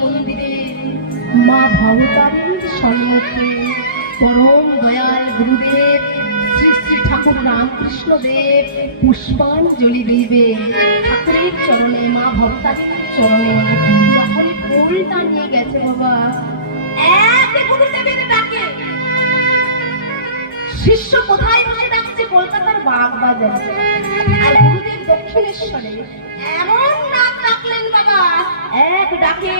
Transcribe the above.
মন্দিরে মা ভবতারিণীর সম্মুখে পরম দয়াল গুরুদেব শ্রী শ্রী ঠাকুর রামকৃষ্ণ দেব পুষ্পাঞ্জলি দেবে ঠাকুরের চরণে, মা ভবতারিণীর চরণে। যখন ফুলটা নিয়ে গেছে বাবা, এক গুরুদেবের ডাকে শিষ্য কোথায় বসে ডাকছে? কলকাতার বাগবাজারে। আর গুরুদেব দক্ষিণেশ্বরে। এমন নাম ডাকলেন বাবা, এক ডাকে